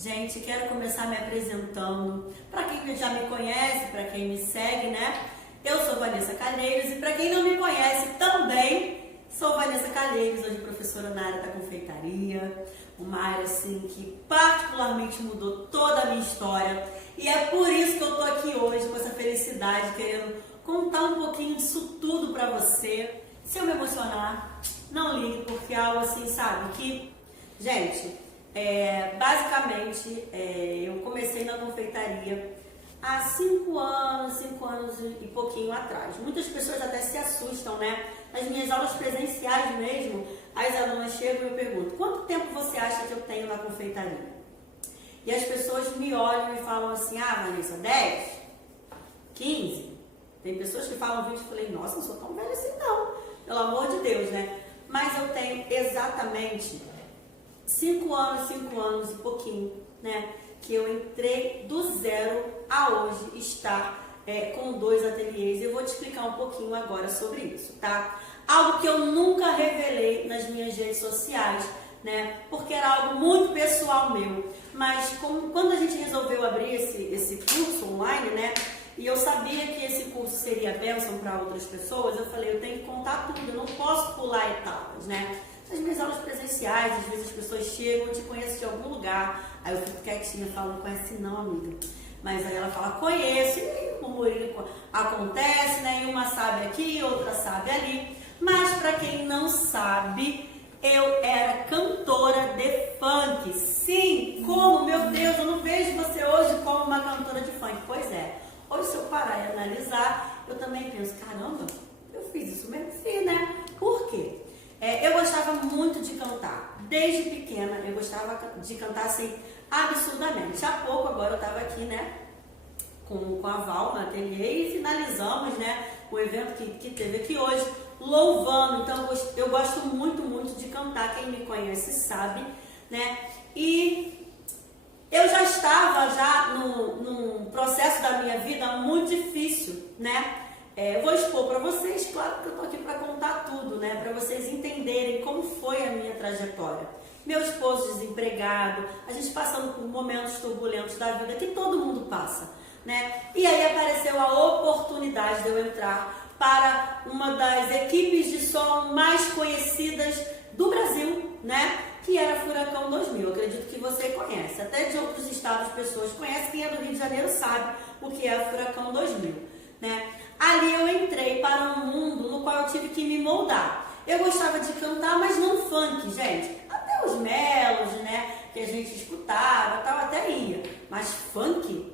Gente, quero começar me apresentando. Para quem já me conhece, para quem me segue, né? Eu sou Vanessa Calheiros e para quem não me conhece também, sou Vanessa Calheiros, hoje professora na área da confeitaria, uma área assim que particularmente mudou toda a minha história. E é por isso que eu tô aqui hoje com essa felicidade, querendo contar um pouquinho disso tudo para você. Se eu me emocionar, não ligue, porque é algo assim, sabe, que, gente, basicamente, eu comecei na confeitaria há 5 anos e pouquinho atrás. Muitas pessoas até se assustam, né? Nas minhas aulas presenciais mesmo, as alunas chegam e eu pergunto: quanto tempo você acha que eu tenho na confeitaria? E as pessoas me olham e falam assim: ah, Vanessa, 10? 15? Tem pessoas que falam 20 e eu falei: nossa, não sou tão velha assim não, pelo amor de Deus, né? Mas eu tenho exatamente 5 anos e pouquinho, né? Que eu entrei do zero a hoje estar com 2 ateliês. Eu vou te explicar um pouquinho agora sobre isso, tá? Algo que eu nunca revelei nas minhas redes sociais, né? Porque era algo muito pessoal meu. Mas quando a gente resolveu abrir esse curso online, né? E eu sabia que esse curso seria bênção para outras pessoas, eu falei: eu tenho que contar tudo, eu não posso pular etapas, né? Nas minhas aulas presenciais, às vezes as pessoas chegam: eu te conheço de algum lugar. Aí eu fico quietinha, falo: não conhece não, amiga. Mas aí ela fala: conheço. E aí o murmurinho acontece, né? E uma sabe aqui, outra sabe ali. Mas para quem não sabe, eu era cantora de funk. Sim, como? Meu Deus, eu não vejo você hoje como uma cantora de funk. Pois é, hoje se eu parar e analisar, eu também penso: caramba, eu fiz isso mesmo, sim, né? Por quê? Eu gostava muito de cantar. Desde pequena eu gostava de cantar assim, absurdamente. Há pouco agora eu estava aqui, né, com a Val no ateliê e finalizamos, né, o evento que teve aqui hoje, louvando. Então eu gosto muito de cantar. Quem me conhece sabe, né? E eu já estava num processo da minha vida muito difícil, né? Eu vou expor para vocês, claro que eu estou aqui para contar tudo, né? Para vocês entenderem como foi a minha trajetória. Meu esposo desempregado, a gente passando por momentos turbulentos da vida que todo mundo passa, né? E aí apareceu a oportunidade de eu entrar para uma das equipes de som mais conhecidas do Brasil, né? Que era Furacão 2000. Eu acredito que você conhece. Até de outros estados pessoas conhecem. Quem é do Rio de Janeiro sabe o que é o Furacão 2000, né? Ali eu entrei para um mundo no qual eu tive que me moldar. Eu gostava de cantar, mas não funk, gente. Até os melos, né, que a gente escutava, tal, até ia. Mas funk,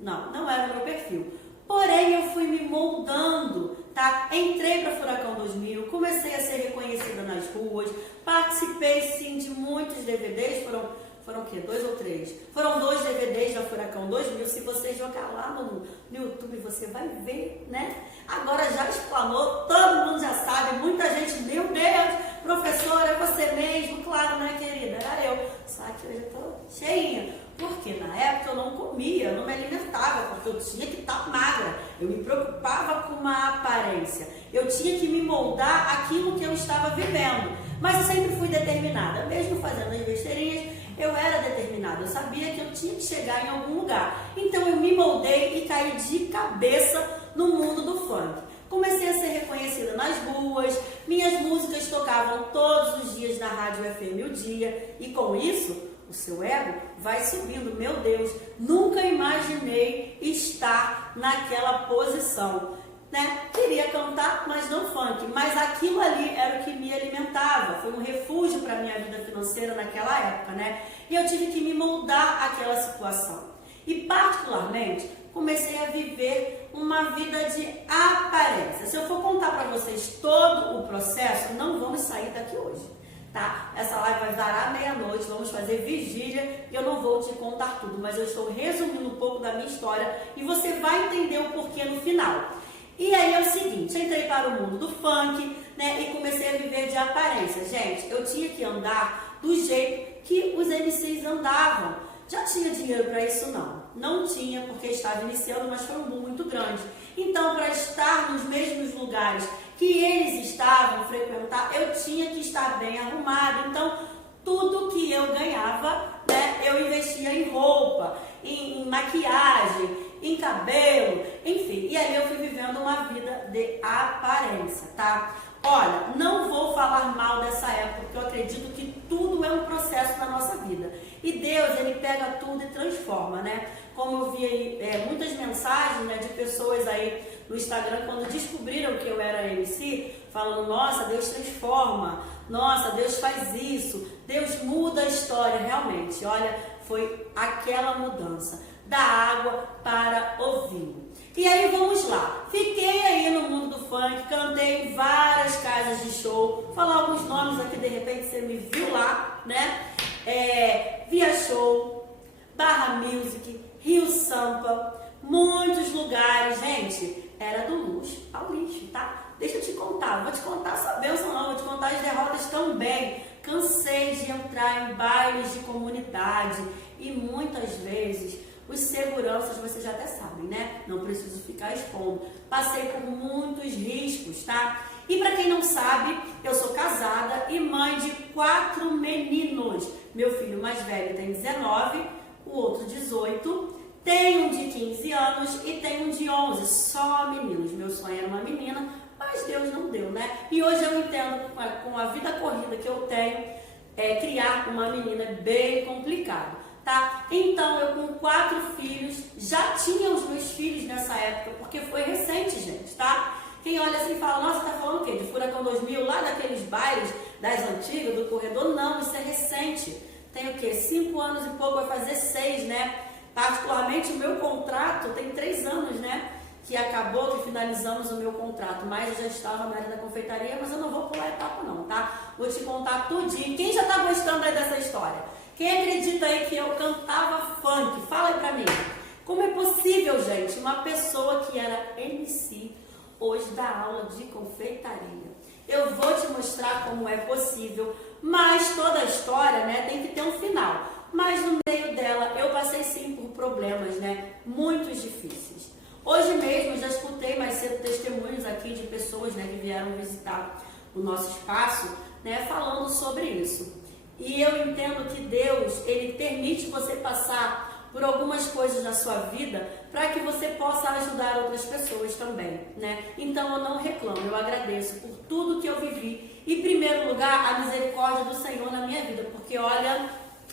não era o meu perfil. Porém, eu fui me moldando, tá? Entrei para Furacão 2000, comecei a ser reconhecida nas ruas, participei, sim, de muitos DVDs, foram o quê? 2 ou 3? Foram 2 DVDs da Furacão 2000. Se você jogar lá no YouTube, você vai ver, né? Agora já explanou, todo mundo já sabe, muita gente: meu Deus, professora, é você mesmo? Claro, né, querida? Era eu. Só que hoje eu tô cheinha. Porque na época eu não comia, eu não me alimentava, porque eu tinha que estar magra. Eu me preocupava com uma aparência. Eu tinha que me moldar aquilo que eu estava vivendo. Mas eu sempre fui determinada, mesmo fazendo as besteirinhas. Eu era determinada, eu sabia que eu tinha que chegar em algum lugar. Então eu me moldei e caí de cabeça no mundo do funk. Comecei a ser reconhecida nas ruas, minhas músicas tocavam todos os dias na Rádio FM O Dia. E com isso, o seu ego vai subindo. Meu Deus, nunca imaginei estar naquela posição, né? Queria cantar, mas não funk. Mas aquilo ali era o que me alimentava. Foi um refúgio para a minha vida financeira naquela época, né? E eu tive que me moldar àquela situação. E particularmente, comecei a viver uma vida de aparência. Se eu for contar para vocês todo o processo, não vamos sair daqui hoje, tá? Essa live vai varar meia-noite, vamos fazer vigília e eu não vou te contar tudo, mas eu estou resumindo um pouco da minha história e você vai entender o porquê no final. E aí é o seguinte, entrei para o mundo do funk, né, e comecei a viver de aparência. Gente, eu tinha que andar do jeito que os MCs andavam. Já tinha dinheiro para isso? Não tinha, porque estava iniciando, mas foi um boom muito grande. Então, para estar nos mesmos lugares que eles estavam, frequentar, eu tinha que estar bem arrumada. Então, tudo que eu ganhava, né, eu investia em maquiagem, em cabelo, enfim. E aí eu fui vivendo uma vida de aparência, tá? Olha, não vou falar mal dessa época, porque eu acredito que tudo é um processo na nossa vida. E Deus, Ele pega tudo e transforma, né? Como eu vi aí muitas mensagens, né, de pessoas aí no Instagram, quando descobriram que eu era MC, falando, nossa, Deus transforma, nossa, Deus faz isso, Deus muda a história. Realmente, olha, foi aquela mudança da água para o vinho. E aí vamos lá, fiquei aí no mundo do funk, cantei em várias casas de show, vou falar alguns nomes aqui, de repente você me viu lá, né? Via Show, Barra Music, Rio Sampa, muitos lugares, gente, era do luxo ao lixo, tá? Deixa eu te contar, vou te contar essa bênção não, vou te contar as derrotas também. Cansei de entrar em bailes de comunidade e muitas vezes os seguranças, vocês já até sabem, né? Não preciso ficar expondo. Passei por muitos riscos, tá? E para quem não sabe, eu sou casada e mãe de 4 meninos. Meu filho mais velho tem 19, o outro 18, tem um de 15 anos e tem um de 11, só meninos. Meu sonho era uma menina, mas Deus não deu, né? E hoje eu entendo, com a vida corrida que eu tenho, criar uma menina é bem complicado. Tá? Então, eu com 4 filhos, já tinha os meus filhos nessa época, porque foi recente, gente, tá? Quem olha assim e fala, nossa, tá falando o quê? De Furacão 2000, lá daqueles bailes das antigas, do corredor? Não, isso é recente. Tem o quê? 5 anos e pouco, vai fazer 6, né? Particularmente, o meu contrato tem 3 anos, né? Que acabou, que finalizamos o meu contrato, mas eu já estava na área da confeitaria, mas eu não vou pular etapa não, tá? Vou te contar tudinho. Quem já tá gostando aí dessa história? Quem acredita aí que eu cantava funk? Fala aí pra mim. Como é possível, gente, uma pessoa que era MC hoje dá aula de confeitaria? Eu vou te mostrar como é possível, mas toda a história, né, tem que ter um final. Mas no meio dela eu passei sim por problemas, né, muito difíceis. Hoje mesmo eu já escutei mais cedo testemunhos aqui de pessoas, né, que vieram visitar o nosso espaço, né, falando sobre isso. E eu entendo que Deus, Ele permite você passar por algumas coisas na sua vida para que você possa ajudar outras pessoas também, né? Então eu não reclamo, eu agradeço por tudo que eu vivi. E, em primeiro lugar, a misericórdia do Senhor na minha vida, porque olha,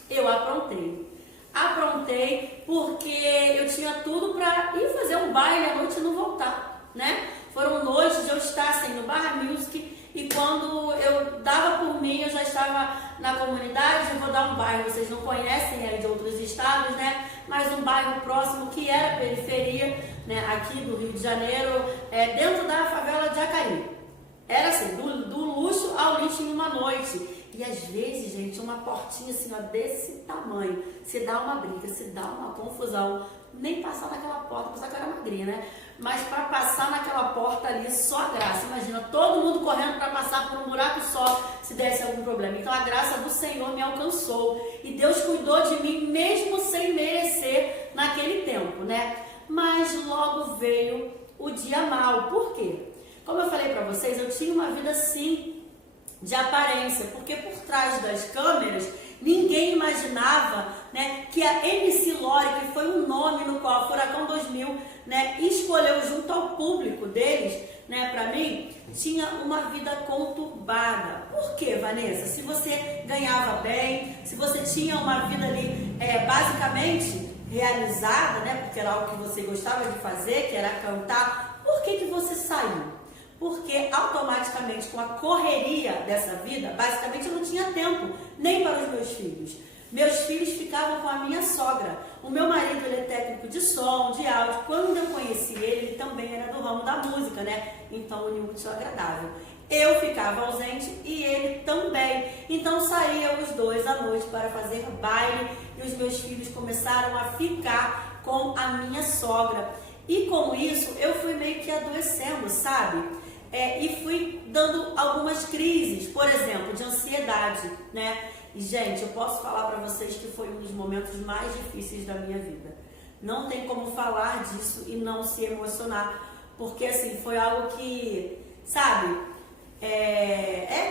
eu aprontei. Aprontei porque eu tinha tudo para ir fazer um baile à noite e não voltar, né? Foram noites de eu estar assim, no Barra Music, e quando eu dava por mim, eu já estava na comunidade. Eu vou dar um bairro, vocês não conhecem aí de outros estados, né? Mas um bairro próximo que era periferia, né? Aqui do Rio de Janeiro, dentro da favela de Acari. Era assim, do luxo ao lixo em uma noite. E às vezes, gente, uma portinha assim, ó, desse tamanho, se dá uma briga, se dá uma confusão, nem passar naquela porta, pensar que eu era magrinha, né? Mas para passar naquela porta ali, só a graça. Imagina, todo mundo correndo para passar por um buraco só, se desse algum problema. Então a graça do Senhor me alcançou. E Deus cuidou de mim, mesmo sem merecer naquele tempo, né? Mas logo veio o dia mau. Por quê? Como eu falei para vocês, eu tinha uma vida sim de aparência, porque por trás das câmeras ninguém imaginava, né, que a MC Lore, que foi um nome no qual a Furacão 2000, né, escolheu junto ao público deles, né, para mim, tinha uma vida conturbada. Por quê, Vanessa? Se você ganhava bem, se você tinha uma vida ali basicamente realizada, né, porque era algo que você gostava de fazer, que era cantar, por que você saiu? Porque automaticamente com a correria dessa vida, basicamente eu não tinha tempo nem para os meus filhos. Meus filhos ficavam com a minha sogra. O meu marido, ele é técnico de som, de áudio. Quando eu conheci ele, ele também era do ramo da música, né? Então uniu muito agradável. Eu ficava ausente e ele também. Então saía os dois à noite para fazer baile e os meus filhos começaram a ficar com a minha sogra. E com isso eu fui meio que adoecendo, sabe? E fui dando algumas crises, por exemplo, de ansiedade, né? E, gente, eu posso falar para vocês que foi um dos momentos mais difíceis da minha vida. Não tem como falar disso e não se emocionar, porque, assim, foi algo que, sabe,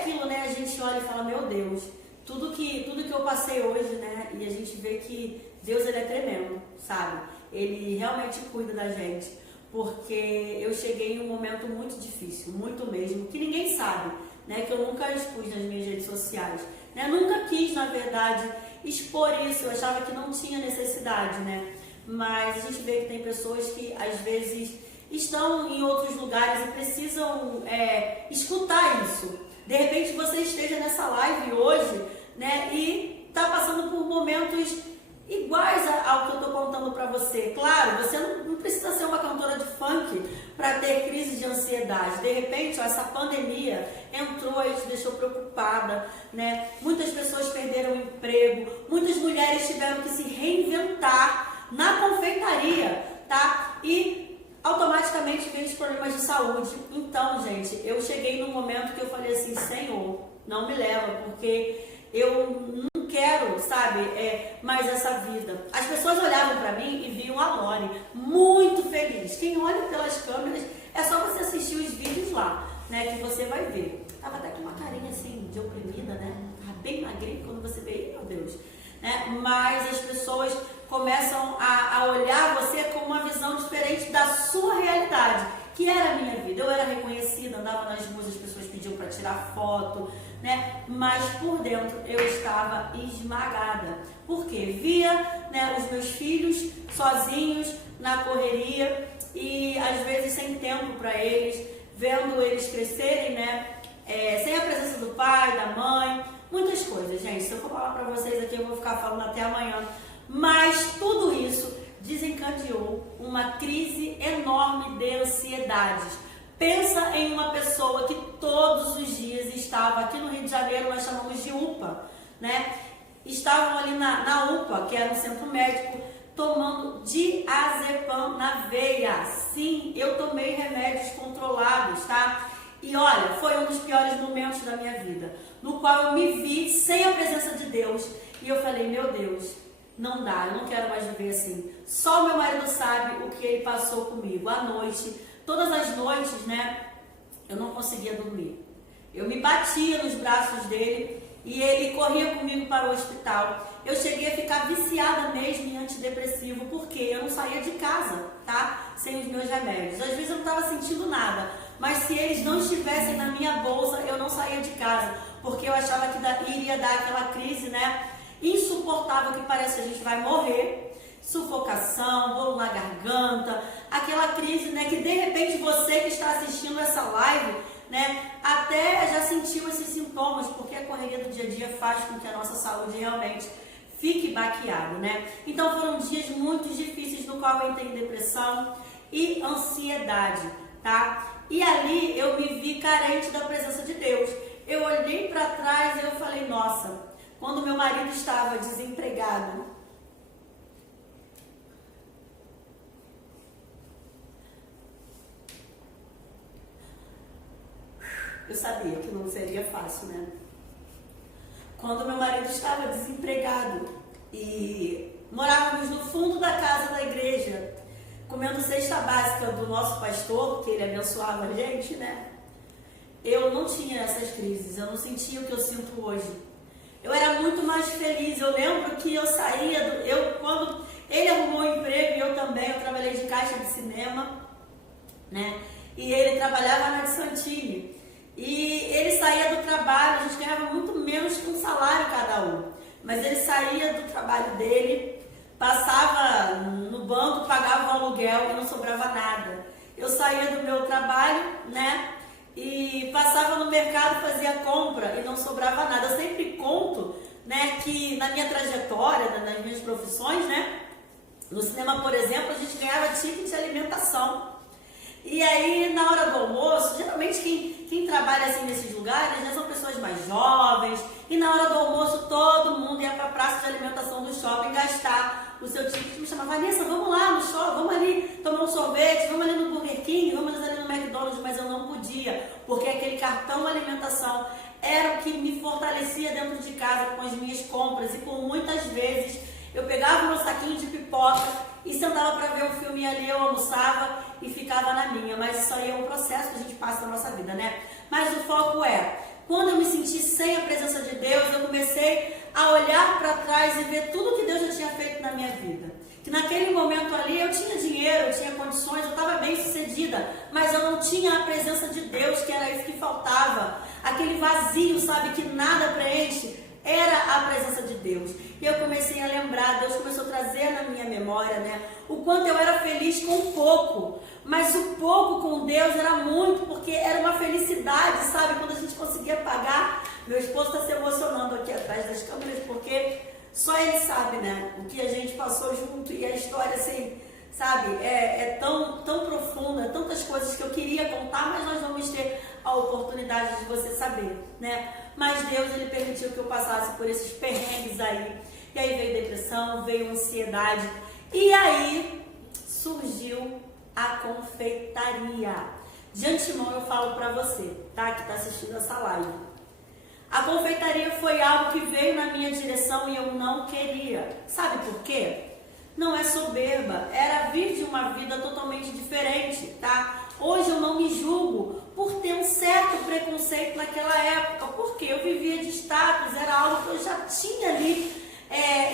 aquilo, né? A gente olha e fala, meu Deus, tudo que eu passei hoje, né? E a gente vê que Deus, ele é tremendo, sabe? Ele realmente cuida da gente, porque eu cheguei em um momento muito difícil, muito mesmo, que ninguém sabe, né? Que eu nunca expus nas minhas redes sociais, né? Nunca quis, na verdade, expor isso, eu achava que não tinha necessidade, né? Mas a gente vê que tem pessoas que às vezes estão em outros lugares e precisam escutar isso. De repente você esteja nessa live hoje, né, e está passando por momentos iguais ao que eu estou contando para você. Claro, você não precisa ser uma cantora de funk para ter crise de ansiedade. De repente, essa pandemia entrou e te deixou preocupada, né? Muitas pessoas perderam o emprego, muitas mulheres tiveram que se reinventar na confeitaria, tá? E automaticamente veio os problemas de saúde. Então, gente, eu cheguei num momento que eu falei assim, Senhor, não me leva, porque eu não quero, sabe, mais essa vida. As pessoas olhavam para mim e viam a Lore muito feliz. Quem olha pelas câmeras, é só você assistir os vídeos lá, né, que você vai ver. Tava até com uma carinha assim, de oprimida, né? Tava bem magrinha quando você vê, meu Deus. Né? Mas as pessoas começam a olhar você com uma visão diferente da sua realidade, que era a minha vida. Eu era reconhecida, andava nas ruas, as pessoas pediam para tirar foto, né? Mas por dentro eu estava esmagada. Por quê? Via, né, os meus filhos sozinhos na correria e às vezes sem tempo para eles, vendo eles crescerem, né? Sem a presença do pai, da mãe, muitas coisas, gente. Se eu for falar para vocês aqui, eu vou ficar falando até amanhã. Mas tudo isso desencadeou uma crise enorme de ansiedades. Pensa em uma pessoa que todos os dias estava, aqui no Rio de Janeiro nós chamamos de UPA, né? Estavam ali na UPA, que era um centro médico, tomando diazepam na veia. Sim, eu tomei remédios controlados, tá? E olha, foi um dos piores momentos da minha vida, no qual eu me vi sem a presença de Deus. E eu falei, meu Deus, não dá, eu não quero mais viver assim. Só o meu marido sabe o que ele passou comigo à noite. Todas as noites, né, eu não conseguia dormir. Eu me batia nos braços dele e ele corria comigo para o hospital. Eu cheguei a ficar viciada mesmo em antidepressivo, porque eu não saía de casa, tá? Sem os meus remédios. Às vezes eu não estava sentindo nada, mas se eles não estivessem na minha bolsa, eu não saía de casa, porque eu achava que iria dar aquela crise, né, insuportável, que parece que a gente vai morrer. Sufocação, bolo na garganta, aquela crise, né, que de repente você que está assistindo essa live, né, até já sentiu esses sintomas, porque a correria do dia a dia faz com que a nossa saúde realmente fique baqueada, né? Então foram dias muito difíceis no qual eu entrei em depressão e ansiedade, tá? E ali eu me vi carente da presença de Deus. Eu olhei para trás e eu falei, nossa, quando meu marido estava desempregado, eu sabia que não seria fácil, né? Quando meu marido estava desempregado e morávamos no fundo da casa da igreja, comendo cesta básica do nosso pastor, porque ele abençoava a gente, né? Eu não tinha essas crises, eu não sentia o que eu sinto hoje. Eu era muito mais feliz. Eu lembro que eu saía, quando ele arrumou um emprego e eu também, eu trabalhei de caixa de cinema, né? E ele trabalhava na de Santini. E ele saía do trabalho, a gente ganhava muito menos que um salário cada um. Mas ele saía do trabalho dele, passava no banco, pagava o aluguel e não sobrava nada. Eu saía do meu trabalho, né? E passava no mercado, fazia compra e não sobrava nada. Eu sempre conto, né, que na minha trajetória, nas minhas profissões, né? No cinema, por exemplo, a gente ganhava ticket de alimentação. E aí, na hora do almoço, geralmente quem trabalha assim nesses lugares, né, são pessoas mais jovens, e na hora do almoço todo mundo ia para a praça de alimentação do shopping gastar o seu ticket. Me chamava, Vanessa, vamos lá no shopping, vamos ali tomar um sorvete, vamos ali no Burger King, vamos ali no McDonald's, mas eu não podia, porque aquele cartão alimentação era o que me fortalecia dentro de casa com as minhas compras, e por muitas vezes eu pegava o meu saquinho de pipoca e sentava para ver um filme ali, eu almoçava e ficava na minha. Mas isso aí é um processo que a gente passa na nossa vida, né? Mas o foco é, quando eu me senti sem a presença de Deus, eu comecei a olhar para trás e ver tudo que Deus já tinha feito na minha vida. Que naquele momento ali eu tinha dinheiro, eu tinha condições, eu estava bem sucedida, mas eu não tinha a presença de Deus, que era isso que faltava. Aquele vazio, sabe, que nada preenche, era a presença de Deus. E eu comecei a lembrar, Deus começou a trazer na minha memória, né, o quanto eu era feliz com pouco. Mas o pouco com Deus era muito, porque era uma felicidade, sabe, quando a gente conseguia pagar. Meu esposo está se emocionando aqui atrás das câmeras, porque só ele sabe, né, o que a gente passou junto, e a história, assim, sabe, é tão profunda, tantas coisas que eu queria contar, mas nós vamos ter a oportunidade de você saber, né? Mas Deus, ele permitiu que eu passasse por esses perrengues aí. E aí veio depressão, veio ansiedade, e aí surgiu a confeitaria. De antemão eu falo pra você, tá, que tá assistindo essa live. A confeitaria foi algo que veio na minha direção e eu não queria. Sabe por quê? Não é soberba, era vir de uma vida totalmente diferente, tá? Hoje eu não me julgo por ter um certo preconceito naquela época, porque eu vivia de status, era algo que eu já tinha ali,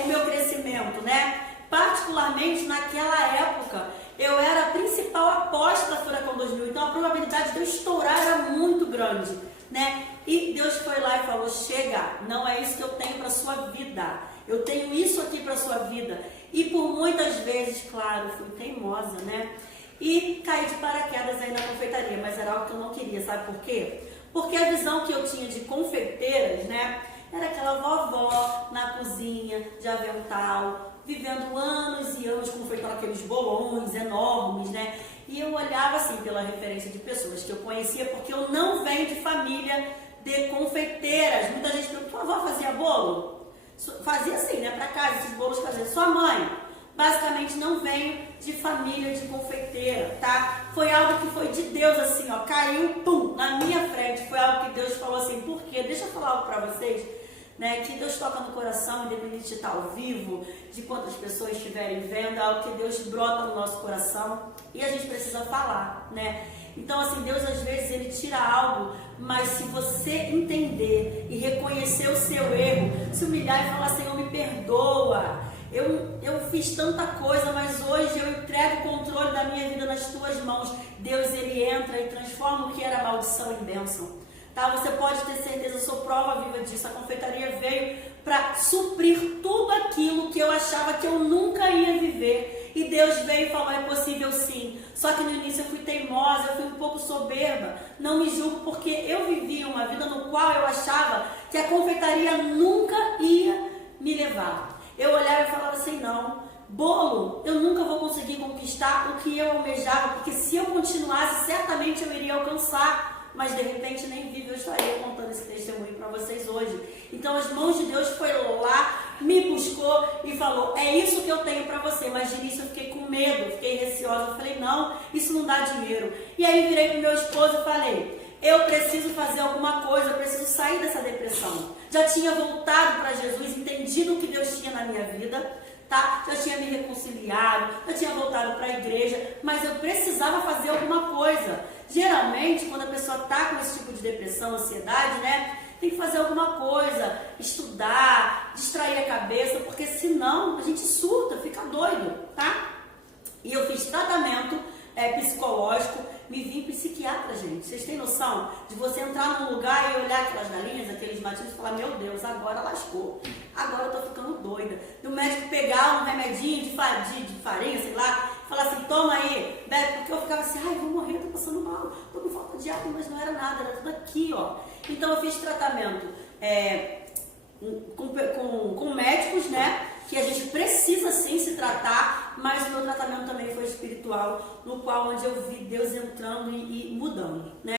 o meu crescimento, né? Particularmente naquela época, eu era a principal aposta da Furacão 2000, então a probabilidade de eu estourar era muito grande, né? E Deus foi lá e falou, chega, não é isso que eu tenho para sua vida, eu tenho isso aqui para sua vida. E por muitas vezes, claro, fui teimosa, né? E caí de paraquedas aí na confeitaria, mas era algo que eu não queria, sabe por quê? Porque a visão que eu tinha de confeiteiras, né, era aquela vovó na cozinha, de avental, vivendo anos e anos confeitando aqueles bolões enormes, né? E eu olhava assim pela referência de pessoas que eu conhecia, porque eu não venho de família de confeiteiras. Muita gente pergunta, sua avó fazia bolo? Fazia assim, né, para casa, esses bolos caseiros. Sua mãe? Basicamente não venho de família de confeiteira, tá? Foi algo que foi de Deus, assim, ó, caiu, pum, na minha frente. Foi algo que Deus falou assim, por quê? Deixa eu falar algo pra vocês, né, que Deus toca no coração, independente de estar ao vivo, de quantas pessoas estiverem vendo, é algo que Deus brota no nosso coração e a gente precisa falar, né? Então, assim, Deus às vezes ele tira algo, mas se você entender e reconhecer o seu erro, se humilhar e falar, Senhor, me perdoa, eu fiz tanta coisa, mas hoje eu entrego o controle da minha vida nas tuas mãos. Deus, ele entra e transforma o que era maldição em bênção. Tá? Você pode ter certeza, eu sou prova viva disso. A confeitaria veio para suprir tudo aquilo que eu achava que eu nunca ia viver. E Deus veio e falou, é possível sim. Só que no início eu fui teimosa, eu fui um pouco soberba. Não me julgo, porque eu vivia uma vida no qual eu achava que a confeitaria nunca ia me levar. Eu olhava e falava assim, não, bolo, eu nunca vou conseguir conquistar o que eu almejava, porque se eu continuasse, certamente eu iria alcançar. Mas de repente nem vivo eu estaria contando esse testemunho para vocês hoje. Então as mãos de Deus foi lá, me buscou e falou, é isso que eu tenho para você. Mas de início eu fiquei com medo, fiquei receosa, eu falei, não, isso não dá dinheiro. E aí virei pro meu esposo e falei, eu preciso fazer alguma coisa, eu preciso sair dessa depressão. Já tinha voltado para Jesus, entendido o que Deus tinha na minha vida, tá? Já tinha me reconciliado, já tinha voltado para a igreja, mas eu precisava fazer alguma coisa. Geralmente, quando a pessoa está com esse tipo de depressão, ansiedade, né, tem que fazer alguma coisa, estudar, distrair a cabeça, porque senão a gente surta, fica doido, tá? E eu fiz tratamento psicológico, me vi psiquiatra, gente. Vocês têm noção de você entrar num lugar e olhar aquelas galinhas, aqueles matinhos e falar, meu Deus, agora lascou, agora eu tô ficando doida. E o médico pegar um remedinho de farinha, sei lá, e falar assim, toma aí, bebe, porque eu ficava assim, ai, vou morrer, tô passando mal, tô com falta de ar, mas não era nada, era tudo aqui, ó. Então eu fiz tratamento com médicos, né, que a gente precisa sim se tratar, mas o meu tratamento também foi espiritual, no qual onde eu vi Deus entrando e mudando, né?